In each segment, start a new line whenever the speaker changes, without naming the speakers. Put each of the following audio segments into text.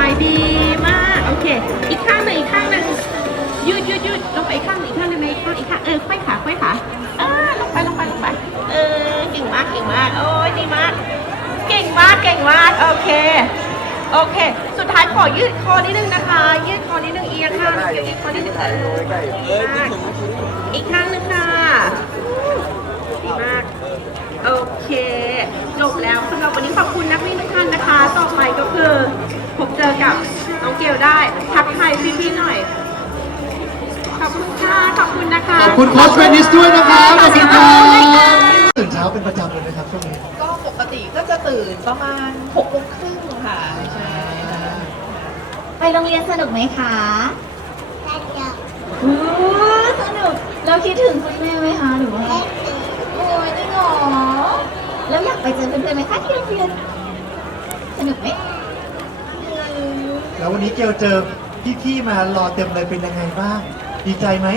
ายดีมากโอเคอีกข้างหนึ่งยืดลงไปอีกข้างหนึ่งอีกข้างหนึ่งอีกข้างค่อยขาลงไปเก่งมากโอ้ยดีมากเก่งมากโอเคสุดท้ายขอยืดคอนิดนึงนะคะยืดคอนิดนึงอีกข้างยืดคอนิดนึงอีกข้างนึงค่ะดีมากโอเคจบแล้วสำหรับวันนี้ขอบคุณนักวิ่งทุกท่านนะคะต่อไปก็คือพบเจอกับน้องเกลได้ทักทายพี่ๆหน่อยขอบคุณค่ะขอบคุณนะคะ
ขอบคุณโค้ชเวนิสด้วยนะครับขอบคุณครับตื่นเช้าเป็นประจำเลยนะครับช่วงนี้
ก็ปกติก็จะตื่นประมาณ6 โมงครึ่งค่ะใช่
ไปโรงเรียนสนุกไหมคะสนุกแล้วคิดถึงคุณแม่ไหมคะหรือว่าโอ้ยจริงเหรอแล้วอยากไปเจอเพื่อนๆไหมคะที่โรงเรียนสนุกไหม
แล้ววันนี้เกลเจอพี่ๆมารอเต็มเลยเป็นยังไงบ้างดีใจไหม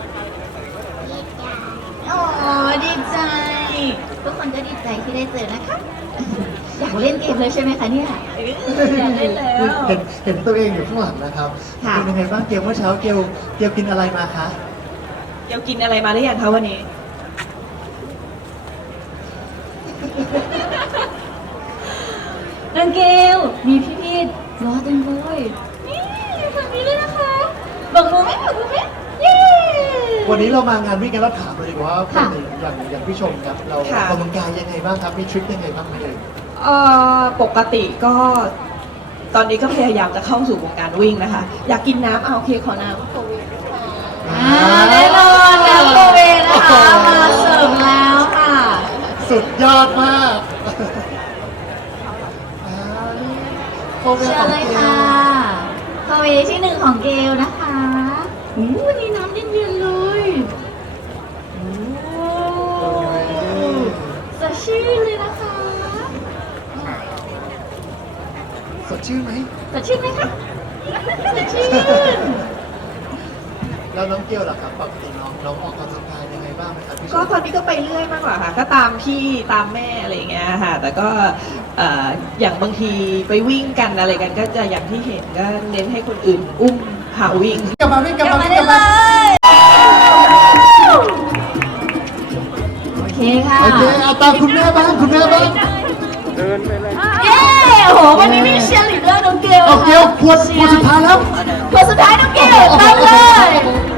อ๋อดีใจทุกคนก็ดีใจที่ได้เจอนะคะอยากเล่นเกมเลยใช่ไหมคะเนี่ยอยากเล่นแล้ว
เห็นตัวเองอยู่ข้างหลังนะครับเป็นยังไงบ้างเกลเมื่อเช้าเกลกินอะไรมาคะ
เกลกินอะไรมาหรือยังคะวันนี้
น้องเกลมีพี่ๆรอเต็มเลยนี่ฝั่งนี้เลยนะคะบอกมือไหมเย้
วันนี้เรามางานวิ่งกันแล้วถามเลยดีกว่าอย่างพี่ชมครับเราออกกำลังกายยังไงบ้างครับมีทริคยังไงบ้างไหมเลย
ปกติก็ตอนนี้ก็พยายามจะเข้าสู่วงการวิ่งนะคะอยากกินน้ำโอเคขอน้ำโควิด
แน่นอนน้ำโควิดนะคะมาเสิร์ฟแล้วค่ะ
สุดยอดมาก
เชิญเลยค่ะโควิดที่1ของเกลนะคะวันนี้น้ำเย็นๆเลยสดชื่นเลยนะคะ
สดชื่นไหม
สดชื่นไหมคะสดชื่น
แล้วน้องเกลล่ะครับปกติน้องออกกำลังกายยังไงบ้างไหมครับพี่
ก็ตอนนี้ก็ไปเรื่อยมากกว่าค่ะก็ตามพี่ตามแม่อะไรอย่างเงี้ยค่ะแต่ก็อย่างบางทีไปวิ่งกันอะไรกันก็จะอย่างที่เห็นก็เน้นให้คนอื่นอุ้มพาวิ่ง
กลับมาได้
เลยโอเคค่ะ
เอาตามคุณแม่บ้างเดินไป
เลยเย้โอ้โหวันนี้มีเชียร์ลีดเดอร์น้องเกล
เกลขวดสุดท้ายแล้ว
ขวดสุดท้ายน้องเกลตามเลย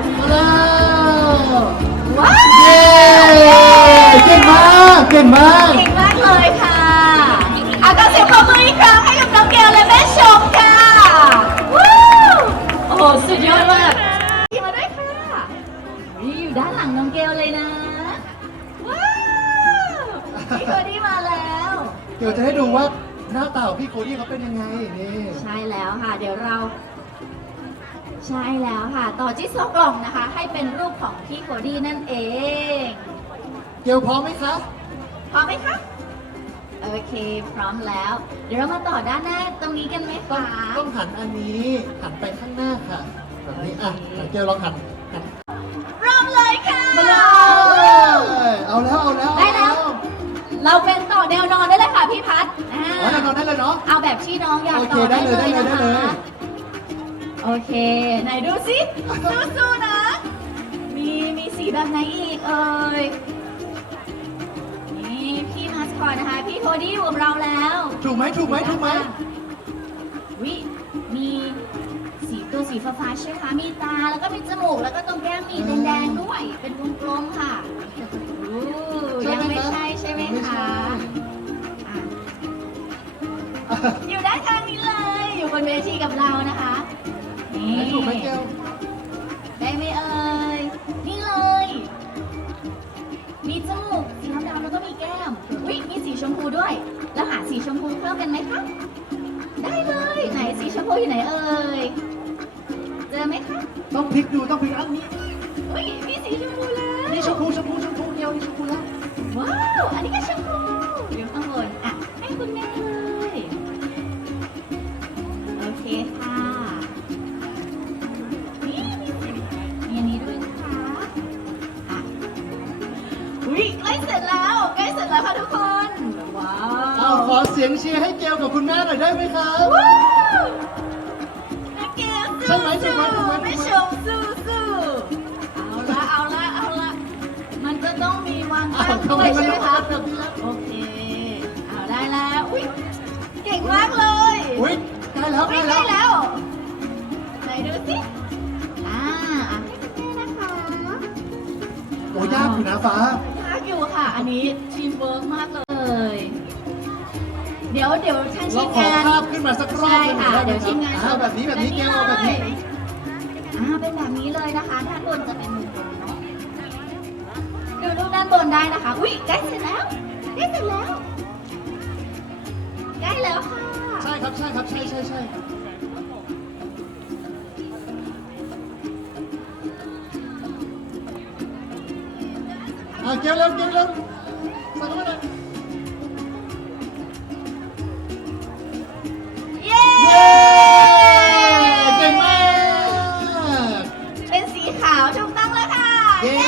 ว้าว
เก่งมาก
เลยค่ะก็เสียงปรบมืออีกครั้งให้กับน้องเกลและแม่ชมค่ะว้าวโอ้โหสุดยอดมากที่มาด้วยค่ะนี่อยู่ด้านหลังน้องเกลเลยนะว้าวพี่โคดี้มาแล้ว
เดี๋ยวจะให้ดูว่าหน้าตาของพี่โคดี้เขาเป็นยังไงนี่
ใช่แล้วค่ะเดี๋ยวเราใช่แล้วค่ะต่อจิ๊กซอว์กล่องนะคะให้เป็นรูปของพี่โคดี้นั่นเอง
เกลพร้อมไหมคะ
พร้อมไหมคะโอเคพร้อมแล้วเดี๋ยวเรามาต่อด้านหน้าตรงนี้กันไหมคะ
ต้องหันอันนี้หันไปข้างหน้าค่ะแบบนี้เกลลองหัน
พร้อมเลยค่ะ
มาเลยเอาแล้ว
ได้แล้วเราเป็นต่อแนวนอนได้เลยค่ะพี่พัด
แนวนอนได้เลยเนาะ
เอาแบบที่น้องอยากต่อได้เลยนะคะโอเคไหนดูสิสู้ๆนะมีสีแบบไหนอีกเอ่ยนี่พี่มาสคอตนะคะพี่โคดี้อยู่กับเราแล้ว
ถูกไหม
วิมีตัวสีฟ้าใช่ไหมคะมีตาแล้วก็มีจมูกแล้วก็ตรงแก้มมีแดงๆด้วยเป็นวงกลมค่ะยังไม่ใช่ใช่ไหมคะอยู่ด้านข้างนี้เลยอยู่บนเวทีกับเรานะคะนี่
ถูกไหมเกล
ได้ไหมเอ่ยนี่เลยมีจมูกสีดำๆแล้วก็มีแก้มมีสีชมพูด้วยแล้วหาสีชมพูเพิ่มกันไหมคะได้เลยไหนสีชมพูอยู่ไหนเอ่ยเจอไหมคะ
ต้องพลิกอันนี้
มีสีชมพูแล้ว
นี่ชมพูเดียวนี่ชมพูแล้ว
ว้าวอันนี้ก็ชมพูอยู่ข้างบนให้คุณแม่เลยโอเคค่ะนี่มีอันนี้ด้วยนะคะใกล้เสร็จแล้วค่ะทุกคนว้าว
ขอเสียงเชียร์ให้เกลกับคุณแม่หน่อยได้ไหมครับใช่ไหมใช่ไหมถูกไหม
ไม่ชมสู้เอาละมันก็ต้องมีวางตั้งด้วยใช่ไหมคะโอเคเอาได้แล้วอุ้ยเก่งมากเลย
อุ้ยได้แล้ว
ไม่
ได้
ได้
แล้ว
แล้วไหนดูสิให้คุณแม่นะคะ
โอ้ยากอยู่นะฟ้าย
ากอยู่ค่ะ อันนี้ทีมเวิร์กมากเลย เดี๋ยวทาง
เรา
ทีม
ของ
าน
ภาพขึ้นมาสักรอบ
ใช่
หนึ่ง
ค่ะ
ได้ไหม
เดี๋ยว
ค
ที
รับ
มงาน
แบบนี้เกลเอาแบบนี้
เป็นแบบนี้เลยนะคะ ด้านบนจะเป็นมุมบนเนาะดูรูปด้านบนได้นะคะ อุ๊ยใกล้เสร็จแล้วใกล้แล้วค่ะ
ใช่ครับใช่ครับใช่ เกลเร็วใส่เข้ามาเลย
เย้
เย้เก่งมาก
เป็นสีขาวถูกต้องแล้วค่ะ
เย้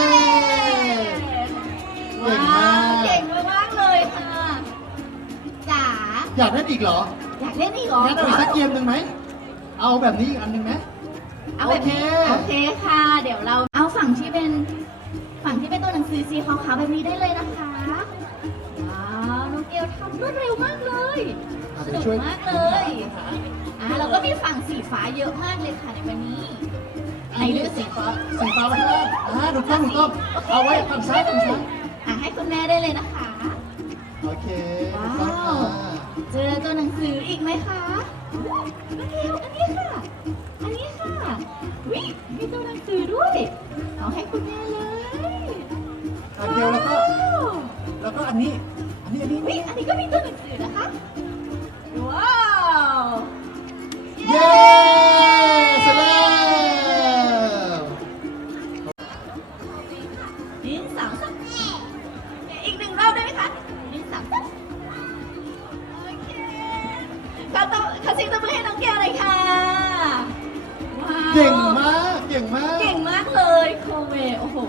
เก่งมาก
เก่งมากเลยค่ะจ๋า
อยากเล่นอีกเหรอ
อยากเล่นอีกเหรอ
งั้นเอาอีกสักเกมหนึ่งไหมเอาแบบนี้อีกอันหนึ่งไหม
เอาแบบนี้
โอเค
โอเคค่ะ เดี๋ยวเราเอาฝั่งที่เป็นตัวหนังสือสีขาวๆแบบนี้ได้เลยนะคะว้าวน้องเกลทำรวดเร็วมากเลยส
เดี๋ยว
นุก
ช่วย
มากเลยเราก็มีฝั่งสีฟ้าเยอะมากเลยค่ะในวันนี้ไหนดูสิ
สีฟ้ามาข้างล่างถูกต้องเอาไว้ฝั่งซ้าย
ให้คุณแม่ได้เลยนะคะ
โอเค
ว้า
ถูกต้องค่ะ
ว เจอตัวหนังสืออีกไหมคะน้องเกลอันนี้ค่ะวิมีตัวหนังสือด้วยเอาให้คุณแม่เลย
เกลแล้วก็อันนี้
วิอันนี้ก็มีตัวหนังสือนะคะ ว้าว
เย้เสร็จแล้ว
ดินสามสับอีกหนึ่งรอบได้ไหมคะดินสามสับโอเคขอเสียงตบมือให้น้องแก้วเลยค่ะว้าว
เก่งมาก
เก่งมากเลยโคเวโอ้โห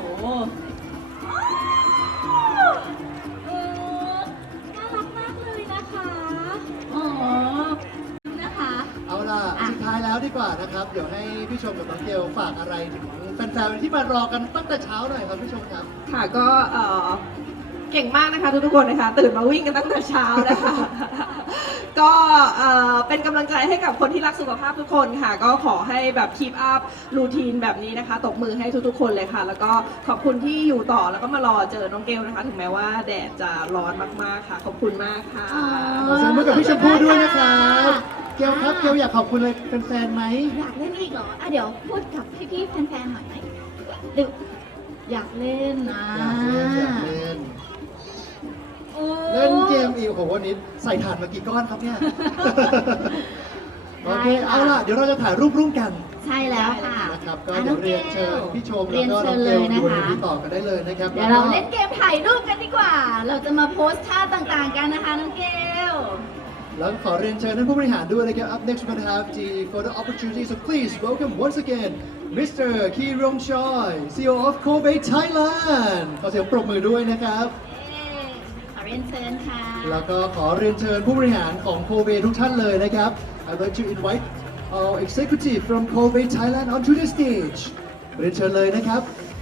น่ารักมากเลยนะคะอ๋อนะคะ
เอาล่ะ สุดท้ายแล้วดีกว่านะครับ เดี๋ยวให้พี่ชมกับน้องเกลฝากอะไรถึงแฟนๆที่มารอกันตั้งแต่เช้าหน่อยครับพี่ชมครับ
ค่ะก็เก่งมากนะคะทุกๆคนนะคะตื่นมาวิ่งกันตั้งแต่เช้านะคะ ก็เป็นกำลังใจให้กับคนที่รักสุขภาพทุกคนค่ะ ก็ขอให้แบบ keep up รูทีนแบบนี้นะคะตบมือให้ทุกๆคนเลยค่ะ แล้วก็ขอบคุณที่อยู่ต่อแล้วก็มารอเจอน้องเกลนะคะ ถึงแม้ว่าแดดจะร้อนมากๆค่ะ ขอบคุณมากค่ะ
ขอเสียงมือกับพี่ชมพู่ด้วยนะครับ เกลครับ เกลอยากขอบคุณเลยเป็นแฟนไหม
อยากเล่นอีกเหรอเดี๋ยวพูดกับพี่ๆแฟนๆหน่อยไหมหรืออยากเล่นนะ
อยากเล่น เล่นเกมอีกโอ้โหวันนี้ใส่ถ่านมากี่ก้อนครับเนี่ย โอเค เอาล่ะ เดี๋ยวเราจะถ่ายรูปร่วมกัน
ใช่แล้วค่ะ
นะครับ ก็เดี๋ยวเรียนเชิญพี่ชม
เรี
แล้ว
ยน
ก็
เชิ
น้อง
ญ
เก
เล
ล
ย
อยู่
นะ
บนเว
คะ
ทีต่อกันได้เลยนะครับ
เดี๋ยวเราเล่นเกมถ่ายรูปกันดีกว่า เราจะมาโพสท่าต่างๆกันนะคะน้องเกล
แล้วขอเรียนเชิญท่านผู้บริหารด้วยนะครับ Up next we're going to have the photo opportunity so please welcome once again Mr. Ki Rong Choi CEO of Kobe Thailand ขอเสียงปรบมือด้วยนะครับ
ขอเรียนเชิญค่ะ
แล้วก็ขอเรียนเชิญผู้บริหารของโคเบทุกท่านเลยนะครับ I'd like to invite our executive from Kobe Thailand onto the stage เรียนเชิญเลยนะครับ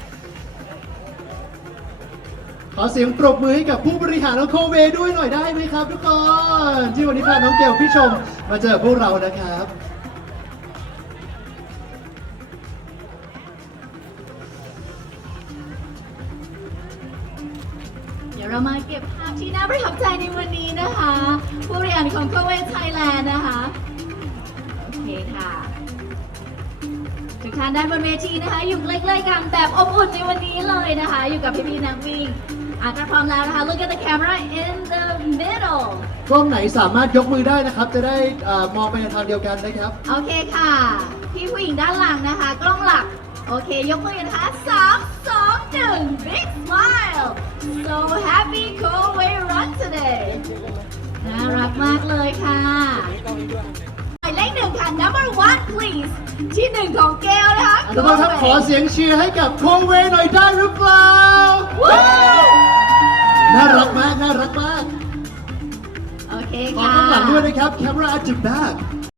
ขอเสียงปรบมือให้กับผู้บริหารของโคเบด้วยหน่อยได้ไหมครับทุกคน ที่วันนี้พาน้องเกลพี่ชมมาเจอพวกเรานะครับ
เดี๋ยวเรามาเก็บภาพที่น่าประทับใจในวันนี้นะคะ ผู้บริหารของ Kobe Thailand นะคะ โอเคค่ะ ทุกท่านด้านบนเวทีนะคะ อยู่ใกล้ๆกันแบบอบอุ่นในวันนี้เลยนะคะ อยู่กับพี่ๆนักวิ่งถ้าพร้อมแล้วนะคะ look at the camera in the middle
กล้องไหนสามารถยกมือได้นะครับ จะได้มองไปในทางเดียวกันนะครับ
โอเคค่ะ พี่ผู้หญิงด้านหลังนะคะ กล้องหลัก โอเค ยกมือนะคะ3 2 1 big smile so happy Kobe run today น่ารักมากเลยค่ะหมายเลขหนึ่งค่ะ number one please ที่หนึ่งของเกลนะคะ
ทุกคนครับขอเสียงเชียร์ให้กับโคเวหน่อยได้หรือเปล่า น่ารักมาก น่ารักมาก
โอเค
ขอ
ค่ะ
ข้างหลังด้วยนะครับ camera at the back